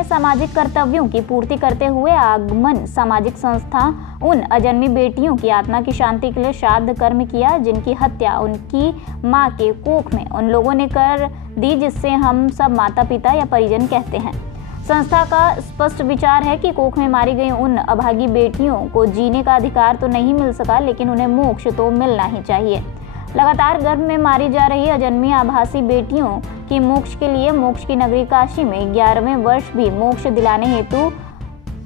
में सामाजिक कर्तव्यों की पूर्ति करते हुए आगमन सामाजिक संस्था उन अजन्मी बेटियों की आत्मा की शांति के लिए श्राद्ध कर्म किया जिनकी हत्या उनकी मां के कोख में उन लोगों ने कर दी जिससे हम सब माता पिता या परिजन कहते हैं। संस्था का स्पष्ट विचार है कि कोख में मारी गई उन अभागी बेटियों को जीने का अधिकार तो नहीं मिल सका, लेकिन उन्हें मोक्ष तो मिलना ही चाहिए। लगातार गर्भ में मारी जा रही अजन्मी आभासी बेटियों की मोक्ष के लिए मोक्ष की नगरी काशी में 11वें वर्ष भी मोक्ष दिलाने हेतु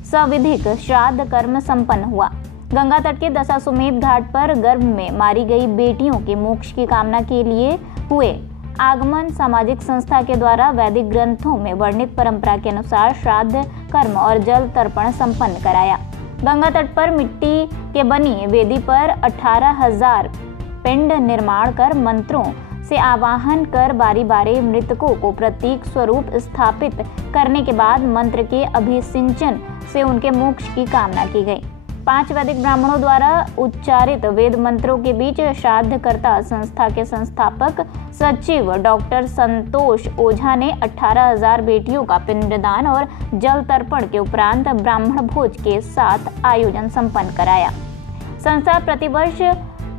सविधिक श्राद्ध कर्म संपन्न हुआ। गंगा तट के दशाश्वमेध घाट पर गर्भ में मारी गई बेटियों के मोक्ष की कामना के लिए हुए आगमन सामाजिक संस्था के द्वारा वैदिक ग्रंथों में वर्णित परंपरा के अनुसार श्राद्ध कर्म और जल तर्पण संपन्न कराया। गंगा तट पर मिट्टी के बनी वेदी पर 18,000 पिंड निर्माण कर मंत्रों से आवाहन कर बारी बारी मृतकों को प्रतीक स्वरूप स्थापित करने के बाद मंत्र के अभिसिंचन से उनके मोक्ष की कामना की गई। 5 वैदिक ब्राह्मणों द्वारा उच्चारित वेद मंत्रों के बीच श्राद्धकर्ता संस्था के संस्थापक सचिव डॉक्टर संतोष ओझा ने 18,000 बेटियों का पिंडदान और जल तर्पण के उपरांत ब्राह्मण भोज के साथ आयोजन संपन्न कराया। संस्था प्रतिवर्ष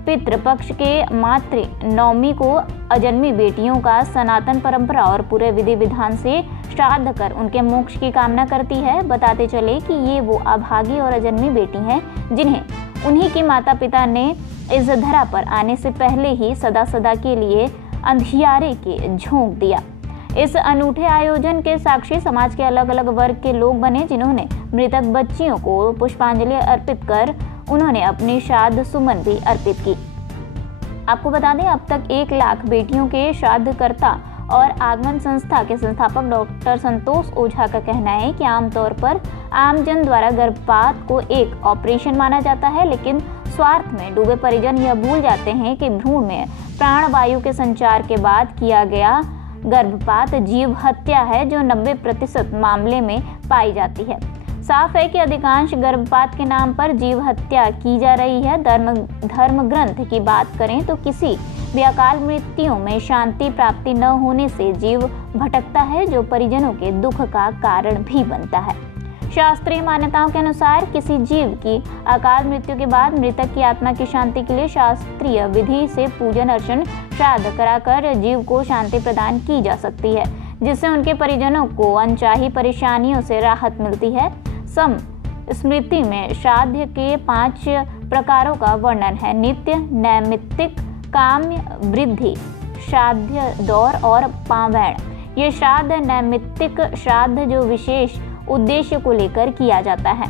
पितृपक्ष के मातृ नवमी को अजन्मी बेटियों का सनातन परंपरा और पूरे विधि विधान से श्राद्ध कर उनके मोक्ष की कामना करती है। बताते चले कि ये वो अभागी और अजन्मी बेटी हैं जिन्हें उन्हीं के माता पिता ने इस धरा पर आने से पहले ही सदा सदा के लिए अंधियारे के झोंक दिया। इस अनूठे आयोजन के साक्षी समाज के अलग अलग वर्ग के लोग बने, जिन्होंने मृतक बच्चियों को पुष्पांजलि अर्पित कर उन्होंने अपनी श्राद्ध सुमन भी अर्पित की। आपको बता दें, अब तक 1 लाख बेटियों के श्राद्धकर्ता और आगमन संस्था के संस्थापक डॉक्टर संतोष ओझा का कहना है कि आमतौर पर आमजन द्वारा गर्भपात को एक ऑपरेशन माना जाता है, लेकिन स्वार्थ में डूबे परिजन यह भूल जाते हैं कि भ्रूण में प्राणवायु के संचार के बाद किया गया गर्भपात जीव हत्या है, जो 90% मामले में पाई जाती है। साफ है कि अधिकांश गर्भपात के नाम पर जीव हत्या की जा रही है। धर्म ग्रंथ की बात करें तो किसी भी अकाल मृत्यु में शांति प्राप्ति न होने से जीव भटकता है, जो परिजनों के दुख का कारण भी बनता है। शास्त्रीय मान्यताओं के अनुसार किसी जीव की अकाल मृत्यु के बाद मृतक की आत्मा की शांति के लिए शास्त्रीय विधि से पूजन अर्चन श्राद्ध कराकर जीव को शांति प्रदान की जा सकती है, जिससे उनके परिजनों को अनचाही परेशानियों से राहत मिलती है। सम स्मृति में श्राद्ध के 5 प्रकारों का वर्णन है: नित्य, नैमित्तिक, काम्य, वृद्धि, श्राद्ध दौर और पावैण। ये श्राद्ध नैमित्तिक श्राद्ध जो विशेष उद्देश्य को लेकर किया जाता है।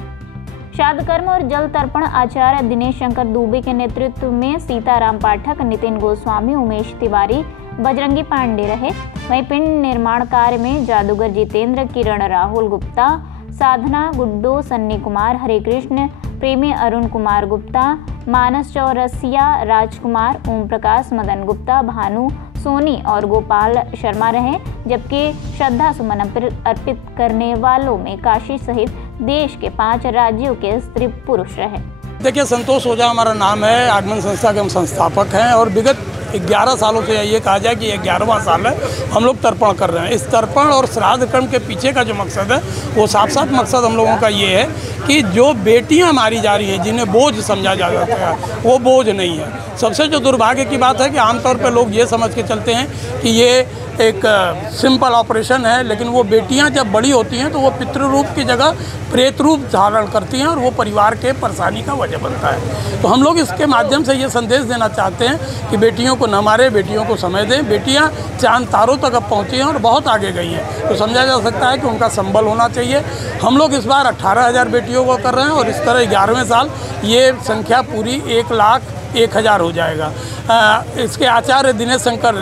श्राद्ध कर्म और जल तर्पण आचार्य दिनेश शंकर दुबे के नेतृत्व में सीताराम पाठक, नितिन गोस्वामी, उमेश तिवारी, बजरंगी पांडे रहे। वहीं पिंड निर्माण कार्य में जादूगर जितेंद्र, किरण राहुल गुप्ता, साधना गुड्डो, सन्नी कुमार, हरे कृष्ण प्रेमी, अरुण कुमार गुप्ता, मानस चौरसिया, राजकुमार, ओम प्रकाश, मदन गुप्ता, भानु सोनी और गोपाल शर्मा रहे। जबकि श्रद्धा सुमन अर्पित करने वालों में काशी सहित देश के 5 राज्यों के स्त्री पुरुष रहे। देखिए, संतोष ओझा हमारा नाम है, आगमन संस्था के हम संस्थापक हैं और विगत 11 सालों से ये कहा जाए कि 11वां साल है हम लोग तर्पण कर रहे हैं। इस तर्पण और श्राद्ध कर्म के पीछे का जो मकसद है वो साफ मकसद हम लोगों का ये है कि जो बेटियां मारी जा रही हैं, जिन्हें बोझ समझा जा जाता है, वो बोझ नहीं है। सबसे जो दुर्भाग्य की बात है कि आमतौर पर लोग ये समझ के चलते हैं कि ये एक सिंपल ऑपरेशन है, लेकिन वो बेटियां जब बड़ी होती हैं तो वो पितृरूप की जगह प्रेत रूप धारण करती हैं और वो परिवार के परेशानी का वजह बनता है। तो हम लोग इसके माध्यम से ये संदेश देना चाहते हैं कि बेटियों को न मारे, बेटियों को समय दें। बेटियां चांद तारों तक अब पहुँची हैं और बहुत आगे गई हैं, तो समझा जा सकता है कि उनका संबल होना चाहिए। हम लोग इस बार 18,000 बेटियों को कर रहे हैं और इस तरह 11वें साल ये संख्या पूरी 1,01,000 हो जाएगा। इसके आचार्य दिनेश शंकर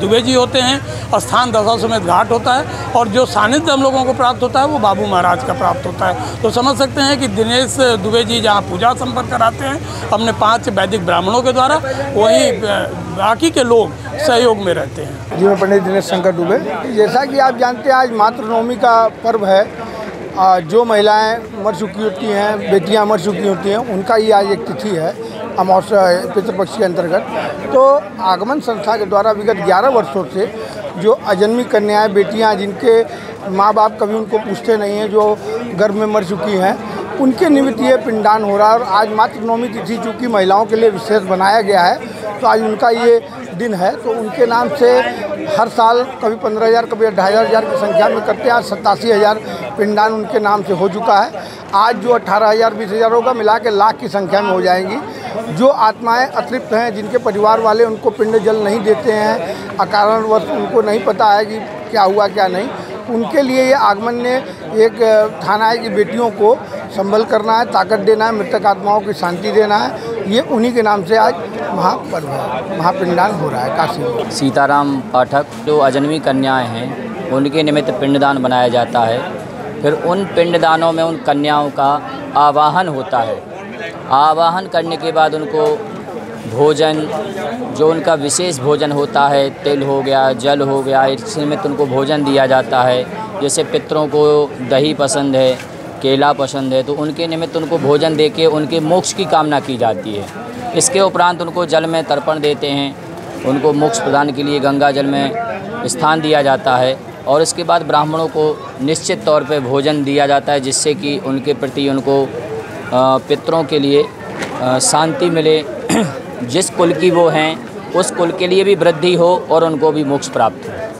दुबे जी होते हैं, स्थान दशाश्वमेध घाट होता है और जो सानिध्य हम लोगों को प्राप्त होता है वो बाबू महाराज का प्राप्त होता है। तो समझ सकते हैं कि दिनेश दुबे जी जहाँ पूजा संपन्न कराते हैं अपने 5 वैदिक ब्राह्मणों के द्वारा, वहीं बाकी के लोग सहयोग में रहते हैं। जी, मैं पंडित दिनेश शंकर दुबे। जैसा कि आप जानते हैं, आज मातृनवमी का पर्व है। जो महिलाएं मर चुकी होती हैं, बेटियां मर चुकी होती हैं, उनका ही आज एक तिथि है अमावस्या पितृपक्ष के अंतर्गत। तो आगमन संस्था के द्वारा विगत 11 वर्षों से जो अजन्मी कन्याएं बेटियां जिनके माँ बाप कभी उनको पूछते नहीं हैं, जो गर्भ में मर चुकी हैं, उनके निमित्त ये पिंडदान हो रहा है। और आज मातृनवमी तिथि चूँकि महिलाओं के लिए विशेष बनाया गया है, तो आज उनका ये दिन है, तो उनके नाम से हर साल कभी 15,000 कभी 28,000 की संख्या में करते हैं। आज 87,000 पिंडदान उनके नाम से हो चुका है। आज जो 18,000 20,000 होगा, मिला के लाख की संख्या में हो जाएंगी। जो आत्माएं अतृप्त हैं, जिनके परिवार वाले उनको पिंड जल नहीं देते हैं, अकारणवश उनको नहीं पता है कि क्या हुआ क्या नहीं, उनके लिए ये आगमन ने एक ठाना है कि बेटियों को संभल करना है, ताकत देना है, मृतक आत्माओं की शांति देना है। ये उन्हीं के नाम से आज महापर्व है, महापिंडदान हो रहा है काशी में। सीताराम पाठक जो अजन्मी कन्याएं हैं, उनके निमित्त पिंडदान बनाया जाता है। फिर उन पिंडदानों में उन कन्याओं का आवाहन होता है। आवाहन करने के बाद उनको भोजन, जो उनका विशेष भोजन होता है, तिल हो गया, जल हो गया, इस निमित्त उनको भोजन दिया जाता है। जैसे पितरों को दही पसंद है, केला पसंद है, तो उनके निमित्त उनको भोजन देके उनके मोक्ष की कामना की जाती है। इसके उपरांत उनको जल में तर्पण देते हैं। उनको मोक्ष प्रदान के लिए गंगा जल में स्थान दिया जाता है। और इसके बाद ब्राह्मणों को निश्चित तौर पे भोजन दिया जाता है, जिससे कि उनके प्रति उनको पितरों के लिए शांति मिले। जिस कुल की वो हैं, उस कुल के लिए भी वृद्धि हो और उनको भी मोक्ष प्राप्त हो।